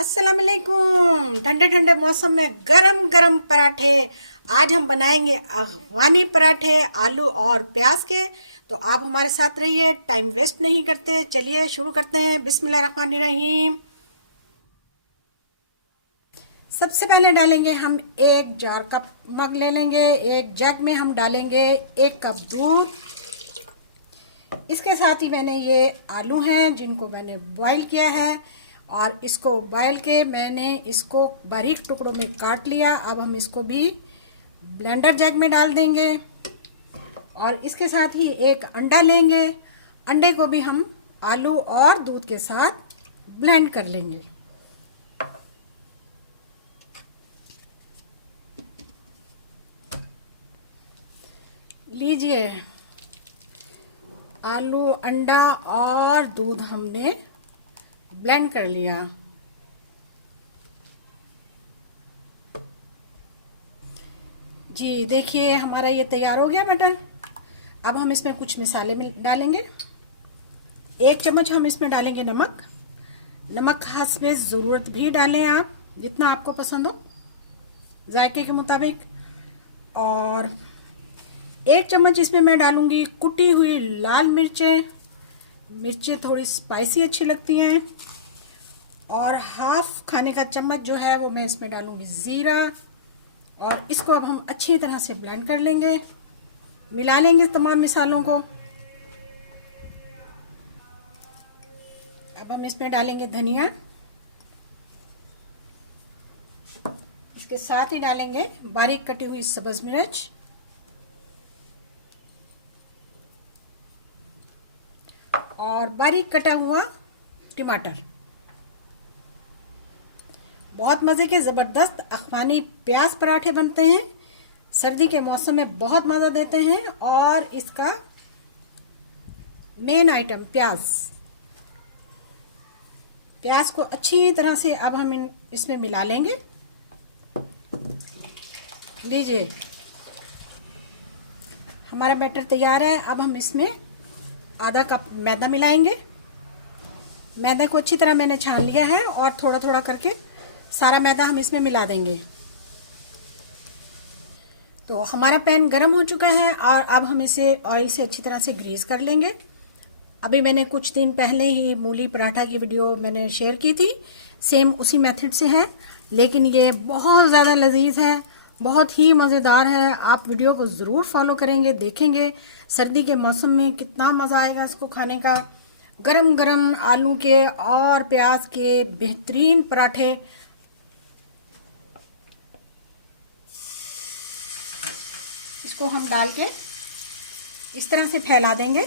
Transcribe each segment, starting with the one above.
अस्सलाम वालेकुम। ठंडे ठंडे मौसम में गरम गरम पराठे। आज हम बनाएंगे अफगानी पराठे आलू और प्याज के। तो आप हमारे साथ रहिए, टाइम वेस्ट नहीं करते, चलिए शुरू करते हैं। बिस्मिल्लाहिर्रहमानिर्रहीम। सबसे पहले डालेंगे हम एक जार कप मग ले लेंगे। एक जग में हम डालेंगे 1 कप दूध। इसके साथ ही मैंने ये आलू हैं जिनको मैंने बॉईल किया है और इसको बॉईल के मैंने इसको बारीक टुकड़ों में काट लिया। अब हम इसको भी ब्लेंडर जग में डाल देंगे और इसके साथ ही एक अंडा लेंगे। अंडे को भी हम आलू और दूध के साथ ब्लेंड कर लेंगे। लीजिए, आलू, अंडा और दूध हमने ब्लेंड कर लिया। जी देखिए, हमारा ये तैयार हो गया बैटर। अब हम इसमें कुछ मसाले डालेंगे। 1 चम्मच हम इसमें डालेंगे नमक। नमक हस्बे ज़रूरत भी डालें आप, जितना आपको पसंद हो जायके के मुताबिक। और 1 चम्मच इसमें मैं डालूंगी कुटी हुई लाल मिर्चें। मिर्चें थोड़ी स्पाइसी अच्छी लगती हैं। और हाफ खाने का चम्मच जो है वो मैं इसमें डालूंगी ज़ीरा। और इसको अब हम अच्छी तरह से ब्लेंड कर लेंगे, मिला लेंगे तमाम मसालों को। अब हम इसमें डालेंगे धनिया। इसके साथ ही डालेंगे बारीक कटी हुई सब्ज मिर्च और बारीक कटा हुआ टमाटर। बहुत मज़े के ज़बरदस्त अफगानी प्याज पराठे बनते हैं। सर्दी के मौसम में बहुत मज़ा देते हैं। और इसका मेन आइटम प्याज को अच्छी तरह से अब हम इसमें मिला लेंगे। लीजिए, हमारा बैटर तैयार है। अब हम इसमें आधा कप मैदा मिलाएंगे। मैदे को अच्छी तरह मैंने छान लिया है और थोड़ा थोड़ा करके सारा मैदा हम इसमें मिला देंगे। तो हमारा पैन गरम हो चुका है और अब हम इसे ऑयल से अच्छी तरह से ग्रीस कर लेंगे। अभी मैंने कुछ दिन पहले ही मूली पराठा की वीडियो मैंने शेयर की थी, सेम उसी मेथड से है, लेकिन ये बहुत ज़्यादा लजीज है, बहुत ही मज़ेदार है। आप वीडियो को ज़रूर फॉलो करेंगे, देखेंगे सर्दी के मौसम में कितना मज़ा आएगा इसको खाने का। गरम गरम आलू के और प्याज के बेहतरीन पराठे। इसको हम डाल के इस तरह से फैला देंगे।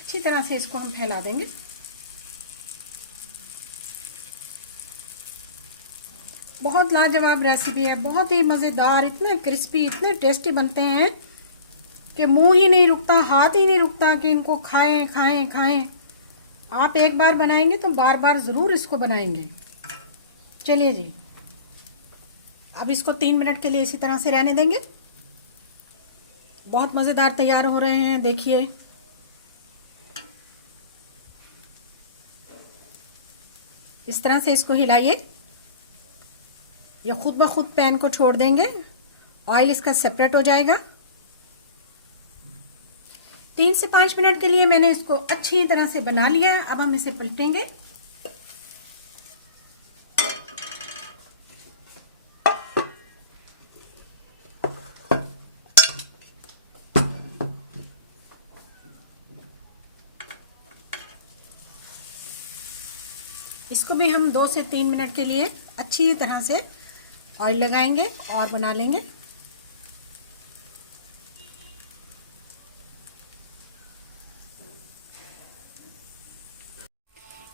अच्छी तरह से इसको हम फैला देंगे। बहुत लाजवाब रेसिपी है, बहुत ही मज़ेदार, इतने क्रिस्पी, इतने टेस्टी बनते हैं कि मुंह ही नहीं रुकता, हाथ ही नहीं रुकता कि इनको खाएं खाएं खाएं। आप एक बार बनाएंगे तो बार बार ज़रूर इसको बनाएंगे। चलिए जी, अब इसको 3 मिनट के लिए इसी तरह से रहने देंगे। बहुत मज़ेदार तैयार हो रहे हैं, देखिए। इस तरह से इसको हिलाइए, या खुद ब खुद पैन को छोड़ देंगे, ऑयल इसका सेपरेट हो जाएगा। 3 से 5 मिनट के लिए मैंने इसको अच्छी तरह से बना लिया है। अब हम इसे पलटेंगे। इसको भी हम 2 से 3 मिनट के लिए अच्छी तरह से ऑयल लगाएंगे और बना लेंगे।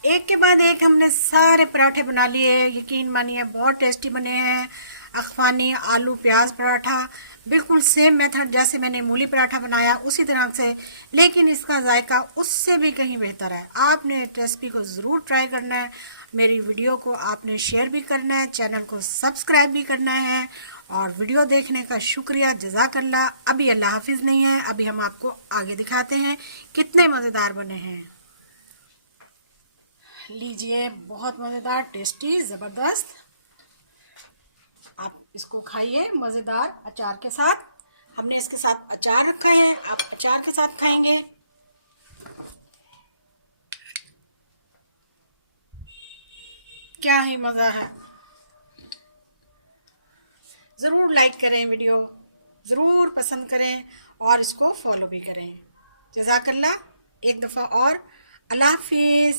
एक के बाद एक हमने सारे पराठे बना लिए। यकीन मानिए बहुत टेस्टी बने हैं। अखवानी आलू प्याज पराठा, बिल्कुल सेम मेथड जैसे मैंने मूली पराठा बनाया उसी तरह से, लेकिन इसका जायका उससे भी कहीं बेहतर है। आपने रेसिपी को ज़रूर ट्राई करना है, मेरी वीडियो को आपने शेयर भी करना है, चैनल को सब्सक्राइब भी करना है, और वीडियो देखने का शुक्रिया, जज़ाकल्लाह। अभी अल्लाह हाफिज़ नहीं है, अभी हम आपको आगे दिखाते हैं कितने मज़ेदार बने हैं। लीजिए, बहुत मज़ेदार, टेस्टी, ज़बरदस्त। आप इसको खाइए मज़ेदार अचार के साथ। हमने इसके साथ अचार रखा है, आप अचार के साथ खाएंगे। क्या ही मज़ा है। ज़रूर लाइक करें, वीडियो ज़रूर पसंद करें और इसको फॉलो भी करें। जज़ाकल्लाह। एक दफ़ा और अल्लाह हाफिज़।